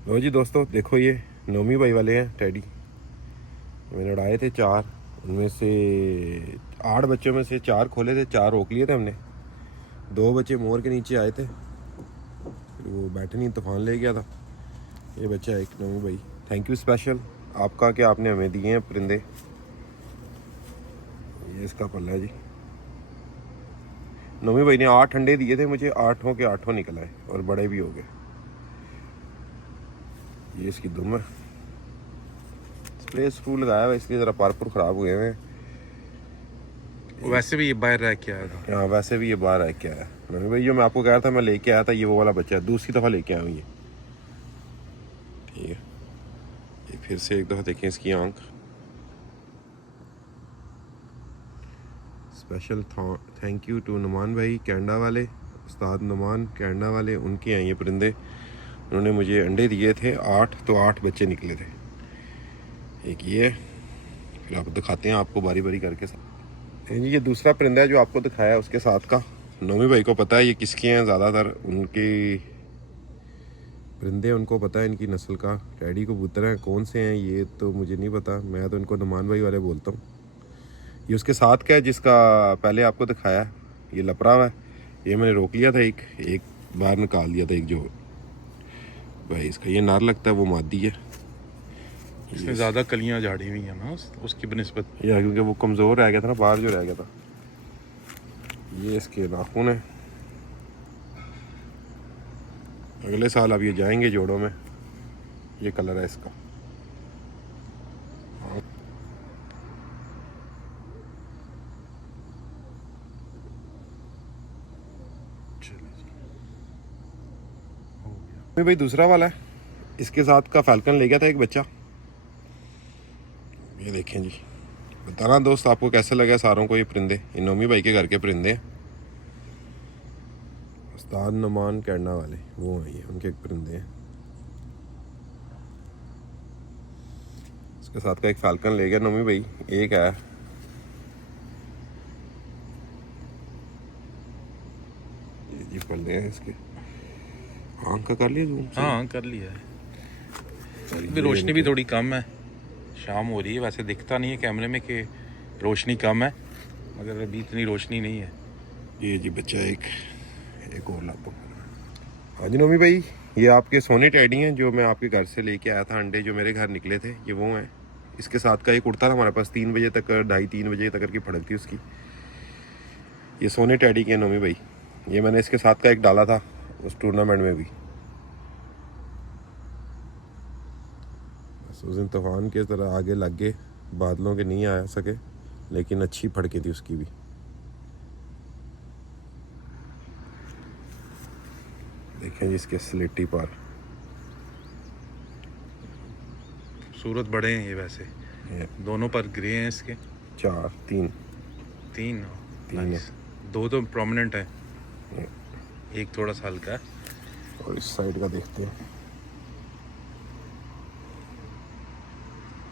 लो जी दोस्तों, देखो ये नोमी भाई वाले हैं टेडी। मैंने उड़ाए थे 4, उनमें से 8 बच्चों में से 4 खोले थे, 4 रोक लिए थे हमने। 2 बच्चे मोर के नीचे आए थे, फिर वो बैठे नहीं, तूफान ले गया था। ये बच्चा एक नोमी भाई, थैंक यू स्पेशल आपका कि आपने हमें दिए हैं परिंदे। ये इसका पल्ला है जी। नोमी भाई ने 8 अंडे दिए थे मुझे, 8 के 8 निकल आए और बड़े भी हो गए। ये इसकी दुम है, स्प्रे लगाया हुआ इसलिए ज़रा पारपुर ख़राब हुए हैं। वैसे भी ये बाहर रह के आया था। हाँ, वैसे भी ये बाहर आके आया। नोमी भाई जो मैं आपको कह रहा था मैं लेके आया था, ये वो वाला बच्चा है, दूसरी दफ़ा लेके आया हूँ ये। ठीक है, ये फिर से एक दफ़ा देखें इसकी आंख। Special thank you to Numan भाई कैनेडा वाले, उस्ताद नुमान कैनेडा वाले, उनके हैं ये परिंदे। उन्होंने मुझे अंडे दिए थे 8, तो 8 बच्चे निकले थे। एक ये है, फिर आप दिखाते हैं आपको बारी बारी करके। ये दूसरा परिंदा है जो आपको दिखाया उसके साथ का। नोमी भाई को पता है ये किसके हैं, ज़्यादातर उनके परिंदे उनको पता है इनकी नस्ल का। टेडी कबूतर हैं, कौन से हैं ये तो मुझे नहीं पता, मैं तो इनको नुमान भाई वाले बोलता हूँ। ये उसके साथ का है जिसका पहले आपको दिखाया, ये लपड़ा हुआ है। ये मैंने रोक लिया था, एक बार निकाल दिया था एक जो भाई इसका। ये नार लगता है, वो मादी है। इसमें ज़्यादा कलियां झाड़ी हुई हैं ना उसकी बनिस्बत। या क्योंकि वो कमज़ोर रह गया था ना, बाहर जो रह गया था। ये इसके नाखून है। अगले साल अब ये जाएंगे जोड़ों में। ये कलर है इसका। भाई दूसरा वाला है, इसके साथ का फाल्कन ले गया था एक बच्चा। ये देखें जी, बताना दोस्त आपको कैसे लगा सारों को ये परिंदे। ये नोमी भाई के घर के परिंदे हैं, उस्ताद नुमान कैनेडा वाले, वो हैं ये उनके परिंदे हैं। इसके साथ का एक फाल्कन ले गया नोमी भाई, एक है। ये जी पल्ले हैं इसके। आंख का कर लिया जूम? हाँ कर लिया है। अभी रोशनी भी थोड़ी कम है, शाम हो रही है। वैसे दिखता नहीं है कैमरे में कि रोशनी कम है, मगर अभी इतनी रोशनी नहीं है। ये जी बच्चा एक और लाता हूँ। हाँ जी नोमी भाई, ये आपके सोने टेडी हैं जो मैं आपके घर से लेके आया था। अंडे जो मेरे घर निकले थे ये वो हैं। इसके साथ का एक उड़ता था हमारे पास 3 बजे तक, 2:30-3 बजे तक की फड़क थी उसकी। ये सोने टेडी के नोमी भाई। ये मैंने इसके साथ का एक डाला था उस टूर्नामेंट में भी। बस उस दिन तूफान के तरह आगे लग गए, बादलों के नहीं आ सके, लेकिन अच्छी फड़के थी उसकी भी। देखें जी इसके स्लेटी पर खूबसूरत बड़े हैं ये वैसे। दोनों पर ग्रे हैं इसके। 3 तीन है। 2 तो प्रोमिनेंट है, एक थोड़ा सा हल्का है। और इस साइड का देखते हैं।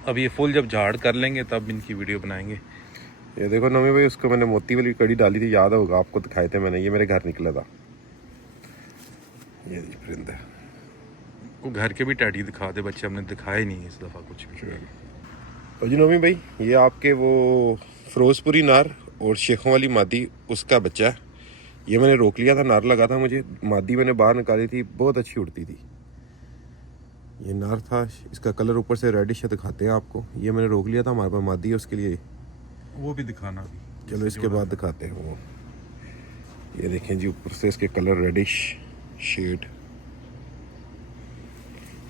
अब ये फुल जब झाड़ कर लेंगे तब इनकी वीडियो बनाएंगे। ये देखो नमी भाई, उसको मैंने मोती वाली कड़ी डाली थी, याद होगा आपको, दिखाए थे मैंने। ये मेरे घर निकला था ये परिंदा। वो घर के भी टैडी दिखा दे, बच्चे हमने दिखाए नहीं इस दफ़ा कुछ भी। तो जी नोमी भाई, ये आपके वो फिरोजपुरी नार और शेखों वाली मादी, उसका बच्चा है। ये मैंने रोक लिया था, नार लगा था मुझे, मादी मैंने बाहर निकाली थी, बहुत अच्छी उड़ती थी। ये नार था, इसका कलर ऊपर से रेडिश है, दिखाते हैं आपको। ये मैंने रोक लिया था, हमारे पास मादी है उसके लिए। वो भी दिखाना भी। चलो इसके बाद दिखाते हैं वो। ये देखें जी, ऊपर से इसके कलर रेडिश शेड।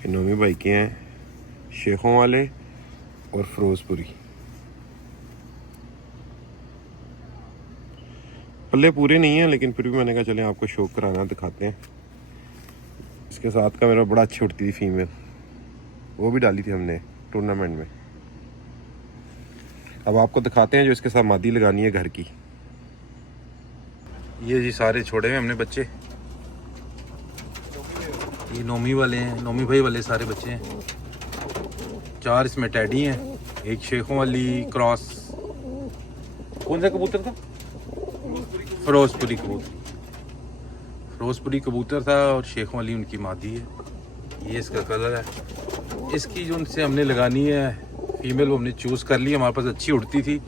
नोमी भाई के हैं, शेखों वाले और फिरोजपुरी। पल्ले पूरे नहीं हैं, लेकिन फिर भी मैंने कहा चलें आपको शौक कराना, दिखाते हैं। इसके साथ का मेरा बड़ा अच्छी उड़ती थी फीमेल, वो भी डाली थी हमने टूर्नामेंट में। अब आपको दिखाते हैं जो इसके साथ मादी लगानी है घर की। ये जी सारे छोड़े हुए हमने बच्चे। ये नोमी वाले हैं, नोमी भाई वाले सारे बच्चे हैं। 4 इसमें टैडी हैं, एक शेखों वाली क्रॉस। कौन सा कबूतर था? फिरोजपुरी कबूतर। फिरोजपुरी कबूतर था और शेखों वाली उनकी मादी है। ये इसका कलर है। इसकी जो उनसे हमने लगानी है फीमेल, वो हमने चूज़ कर ली, हमारे पास अच्छी उड़ती थी,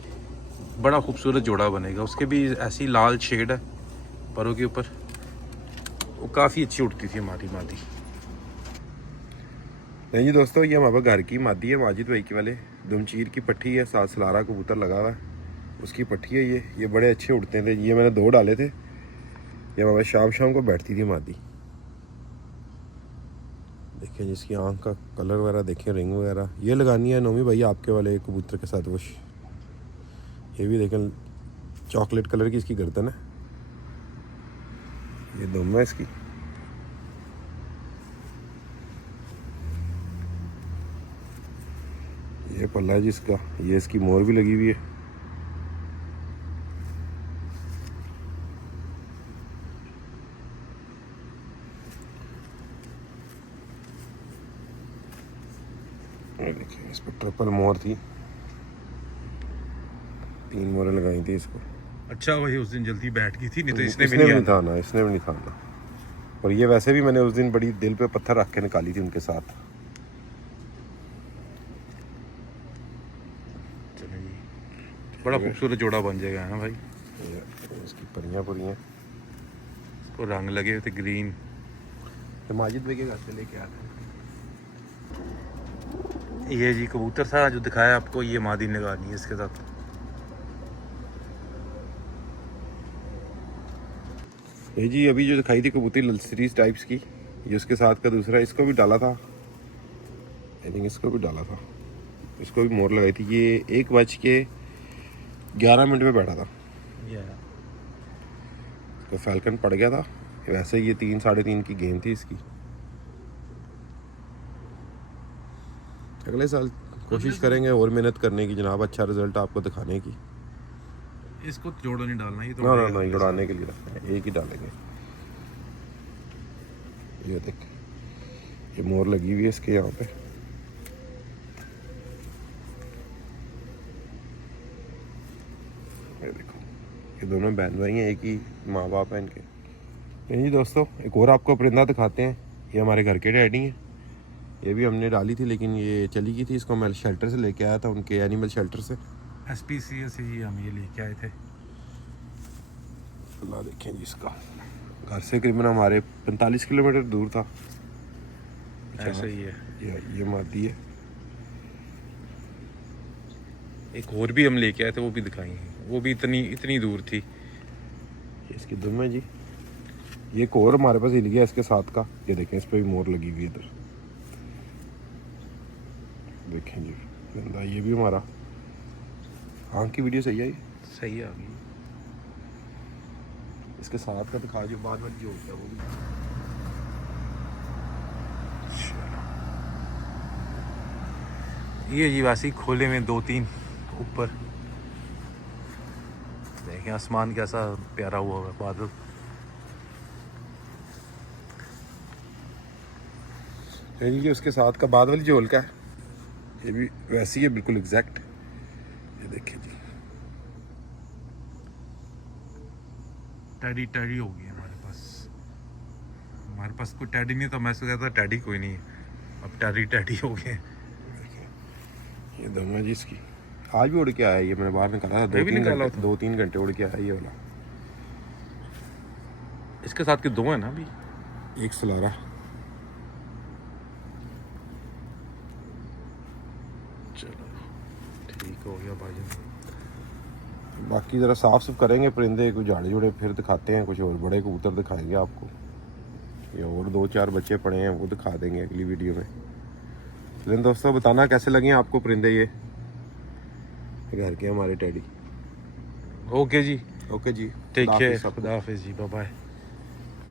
बड़ा खूबसूरत जोड़ा बनेगा। उसके भी ऐसी लाल शेड है परों के ऊपर, वो काफ़ी अच्छी उड़ती थी हमारी मादी। नहीं जी दोस्तों, ये हमारे घर की मादी है माजिद भाई की वाले। दुमचीर की पट्टी है, साथ सलारा कबूतर लगा हुआ है, उसकी पट्टी है ये बड़े अच्छे उड़ते थे। ये मैंने 2 डाले थे, ये हमारे शाम को बैठती थी मादी। देखिए जिसकी आंख का कलर वगैरह देखें, रिंग वगैरह। ये लगानी है नोमी भाई आपके वाले कबूतर के साथ वश। ये भी देखें चॉकलेट कलर की इसकी गर्दन है, ये दुम है इसकी। ये पल्ला है जिसका, ये इसकी मोर भी लगी हुई है। ये देखिए इस पर ट्रिपल मोर थी, 3 मोरें लगाई थी इसको। अच्छा वही उस दिन जल्दी बैठ गई थी, नहीं तो इसने इसने भी भी नहीं नहीं था ना, इसने भी नहीं था ना। और ये वैसे भी मैंने उस दिन बड़ी दिल पे पत्थर रख के निकाली थी उनके साथ। चलो जी, बड़ा खूबसूरत जोड़ा बन जाएगा है भाई। ये इसकी परियां पुरियां तो रंग लगे हुए थे ग्रीन। तो माजिद भाई के घर से लेके आते हैं। ये जी कबूतर था जो दिखाया आपको, ये मादी लगानी है इसके साथ। ये जी अभी जो दिखाई थी कबूतरी ललसरीज टाइप्स की, ये उसके साथ का दूसरा, इसको भी डाला था, आई थिंक इसको भी डाला था, इसको भी मोर लगाई थी। ये 1:11 में बैठा था, तो फैल्कन पड़ गया था। वैसे ये 3 साढ़े 3 की गेंद थी इसकी। अगले साल कोशिश करेंगे और मेहनत करने की जनाब, अच्छा रिजल्ट आपको दिखाने की। इसको जोड़ा नहीं डालना, ये तो ना नहीं, उड़ाने के लिए रखना है, एक ही डालेंगे। ये देख, ये मोर लगी हुई है इसके यहाँ पे। ये देखो, ये दोनों बहन भाई हैं, एक ही माँ बाप है इनके। नहीं जी दोस्तों, एक और आपको परिंदा दिखाते हैं। ये हमारे घर के डैडी हैं, ये भी हमने डाली थी लेकिन ये चली गई थी। इसको मैं शेल्टर से लेके आया था, उनके एनिमल शेल्टर से। SPCA से ही हम ये लेके आए थे। अल्लाह देखें जी, इसका घर से करीबन हमारे 45 किलोमीटर दूर था। ऐसा ही है। ये मादी है। एक और भी हम लेके आए थे, वो भी दिखाएंगे, वो भी इतनी दूर थी। ये इसकी दुम है जी। ये एक और हमारे पास हिल गया इसके साथ का, ये देखें इस पर भी मोर लगी हुई है इधर, देखें जी गंदा। ये भी हमारा आँख की वीडियो सही है, ये सही आ गई। इसके साथ का दिखा जो बाद में जो हो गया वो भी। ये जी वैसे ही खोले में 2-3 ऊपर देखें, आसमान कैसा प्यारा हुआ है, बादल। ये उसके साथ का बाद वाली जो हल्का है, ये भी वैसी है बिल्कुल एग्जैक्ट। ये देखिए जी, टैडी हो गई हमारे पास कोई टैडी नहीं था, मैं सोचा था टैडी कोई नहीं है, अब टैडी हो गए। ये दोनों है जी इसकी। आज भी उड़ के आया, ये मैंने बाहर निकाला था, 2-3 घंटे उड़ के आया ये वाला। इसके साथ के 2 है ना अभी, एक सलारा। चलो ठीक हो गया भाई। बाकी ज़रा साफ सुफ करेंगे परिंदे, कुछ झाड़े जुड़े फिर दिखाते हैं, कुछ और बड़े कबूतर दिखाएंगे आपको। ये और 2-4 बच्चे पड़े हैं, वो दिखा देंगे अगली वीडियो में। लेकिन दोस्तों बताना कैसे लगे आपको परिंदे ये घर के हमारे टैडी। ओके जी, ओके जी, टेक केयर, खुदा हाफिज़। खुदा हाफिज़ जी, बाय बाय।